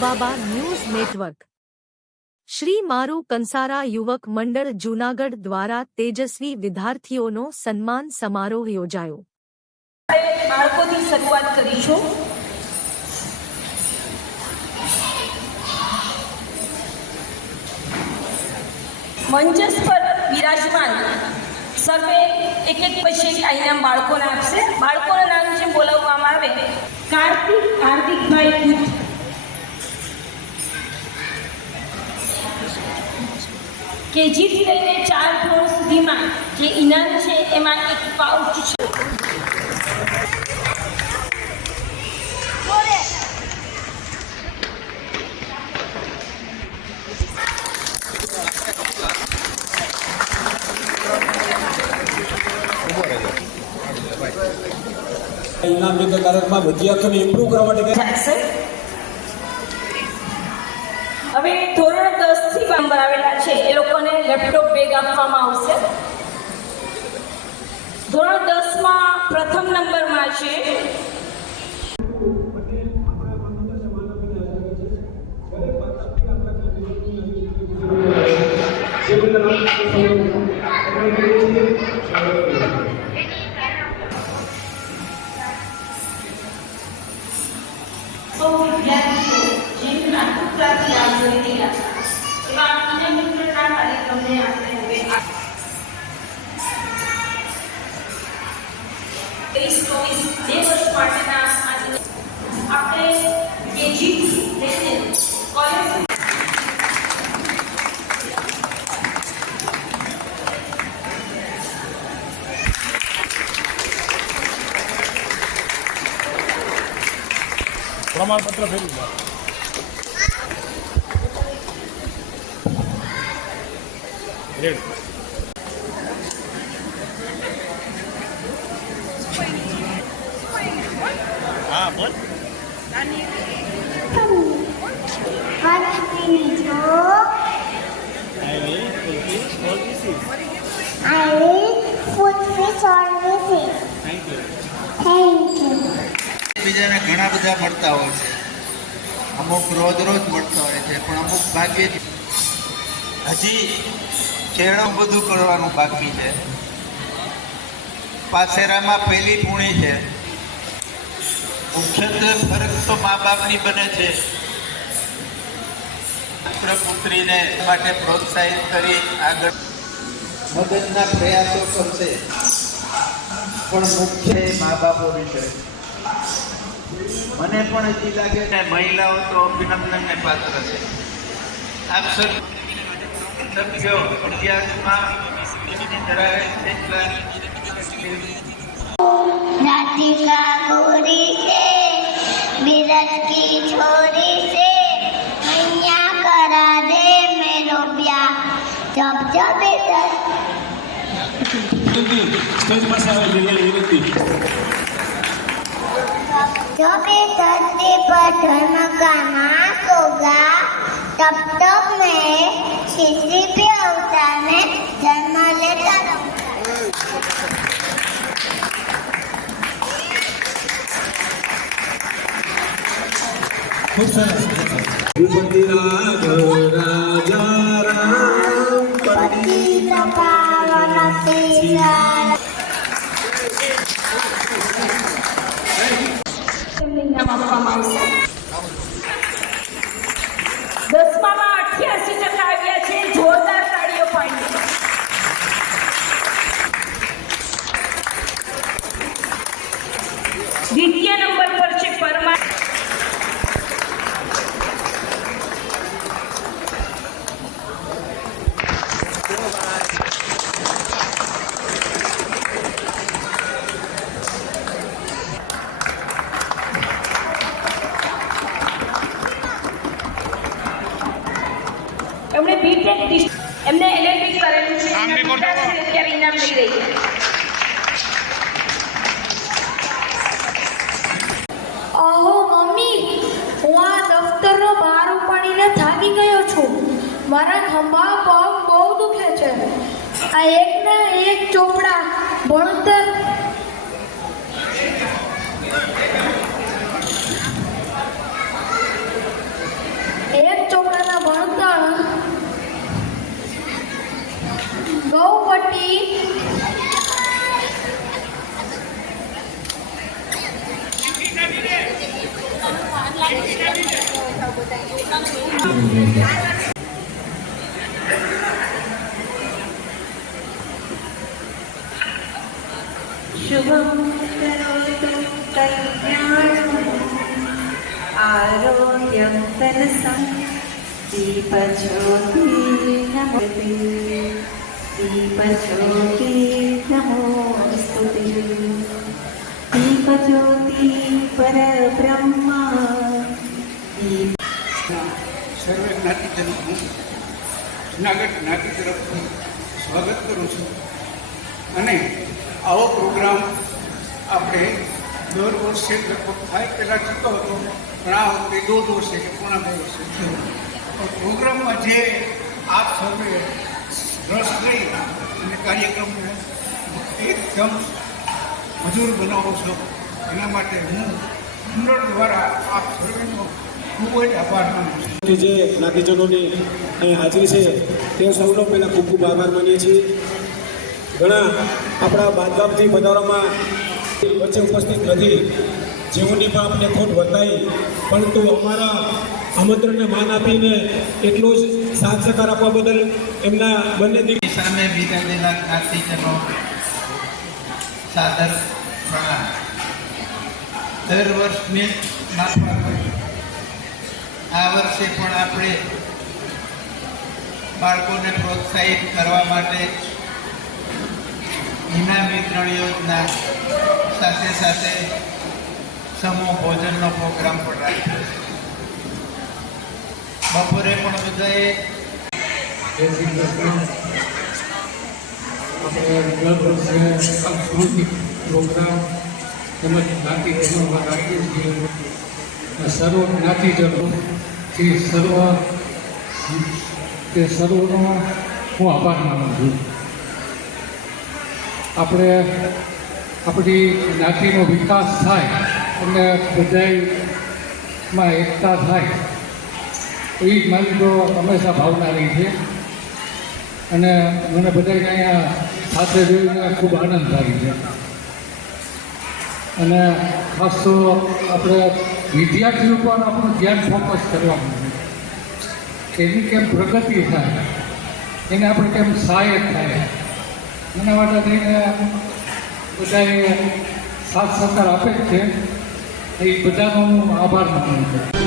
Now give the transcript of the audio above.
બાબા news network. Shri મારું કંસારા યુવક મંડળ જૂનાગઢ દ્વારા તેજસ્વી વિદ્યાર્થીઓનો સન્માન સમારોહ યોજાયો. બાળકોથી શરૂઆત કરીશું. મંચસ પર વિરાજમાન સર્વે એક એક પછી એક બાળકોને આપશે. બાળકોના નામ જે બોલાવવામાં આવે. કાર્તિક, હાર્દિકભાઈ કેજીથી લઈને ચાર ધોરણ સુધીમાં જે ઇનામ છે એમાં એક પાઉચ છે. ઇનામ જે કાર્યક્રમમાં વિદ્યાર્થીઓને ઇમ્પ્રૂવ કરવા માટે હવે ધોરણ દસથી નંબર આવેલા છે. એ લોકોને લેપટોપ બેગ આપવામાં આવશે. ધોરણ દસમાં પ્રથમ નંબરમાં છે પ્રમાણપત્ર ફેરવી રેડ હા બોલ I will put fish. Thank you. Thank you. બીજાને ઘણા બધા મળતા હોય છે. અમુક રોજ રોજ મળતા હોય છે, પણ અમુક ભાગ્યે હજી કેળું બધું કરવાનું બાકી છે. પાસેરામાં પહેલી પૂણી છે. મુખ્યત્વે ફરક તો મા બાપની બને છે. પુત્ર પુત્રીને માટે પ્રોત્સાહિત કરી આગળ મદદના પ્રયાસો કરશે. પણ મુખ્ય મા બાપોની છે મને પણ હજી લાગે કે મહિલાઓ તો અભિનંદનને પાત્ર છે આપ સર સભ્યો ઇતિહાસમાં ધરાવે તેટલા રાધિકા ગોરી છે બિરજ કી છોરી છે મૈયા કરા દે મેરો બ્યા જબ જબ સ્ટેજ પર સાહેબ વિનંતી जब धरती पर धर्म का नाश होगा तब तक मैं किसी भी अवतार में जन्म लेता रहूँगा। राजा राम पावन એમણે બીટેક એમને એલએલબી કરેલું છે. એમના અત્યારે ઇનામ લઈ રહી છે. અહો મમ્મી હું આ દફતરનો બહાર ઉપાડીને થાકી ગયો છું. મારા ખંભા પગ બહુ દુખે છે. આ એકના એક ચોપડા ભણતર ગૌવટી. શુભમ કરોતુ કલ્યાણમ. આરોગ્યમ તનસં દીપજ્યોતિ નમતિ. दीपज्योति नमोऽस्तु ते दीपज्योति परब्रह्मा दीप સર્વે જ્ઞાતિજનોનું જુનાગઢ જ્ઞાતિ તરફથી સ્વાગત કરું છું અને આવો પ્રોગ્રામ આપણે દર વર્ષે લગભગ થાય પહેલાં થતો હતો પણ આ વખતે દોઢ વર્ષે કે પોણા બે વર્ષે થયો તો પ્રોગ્રામમાં જે આપ સર્વે રસ લઈ અને કાર્યક્રમને એકદમ મજૂર બનાવો છો. એના માટે હું મંડળ દ્વારા આપ સર્વેનો ખૂબ જ આભાર માનું છું. જે જ્ઞાતિજનોની અહીં હાજરી છે તે સૌનો પહેલાં ખૂબ ખૂબ આભાર માનીએ છીએ. ઘણા આપણા બાંધકામથી વધારામાં વચ્ચે ઉપસ્થિત નથી. જેઓની પણ આપણે ખોટ વર્તાઈ, પરંતુ અમારા આમંત્રણને માન આપીને એટલો જ સાથ સહકાર આપવા બદલ એમના બંને દીકરી સામે બિરાજેલા કાર્તિકનો સાદર પ્રણામ. દર વર્ષને આ વર્ષે પણ આપણે બાળકોને પ્રોત્સાહિત કરવા માટે ઇનામ વિતરણ યોજના સાથે સાથે સમૂહ ભોજનનો પ્રોગ્રામ પણ રાખ્યો છે. બપોરે પણ બધાએ સાંસ્કૃતિક પ્રોગ્રામ તેમજ જ્ઞાતિ ધર્મમાં રાખીએ છીએ. સર્વ જ્ઞાતિજનોથી સર્વ તે સર્વનો હું આભાર માનું છું. આપણે આપણી જ્ઞાતિનો વિકાસ થાય, અને બધાયમાં એકતા થાય. એ જ મારી તો હંમેશા ભાવના રહી છે. અને મને બધાને અહીંયા સાથે જોઈને ખૂબ આનંદ થાય છે. અને ખાસ તો આપણે વિદ્યાર્થી ઉપર આપણું ધ્યાન ફોકસ કરવાનું છે. એની કેમ પ્રગતિ થાય, એને આપણે કેમ સહાય થાય, એના માટે થઈને બધાએ સાથ સહકાર આપે જ છે. એ બધાનો હું આભાર માનું છું.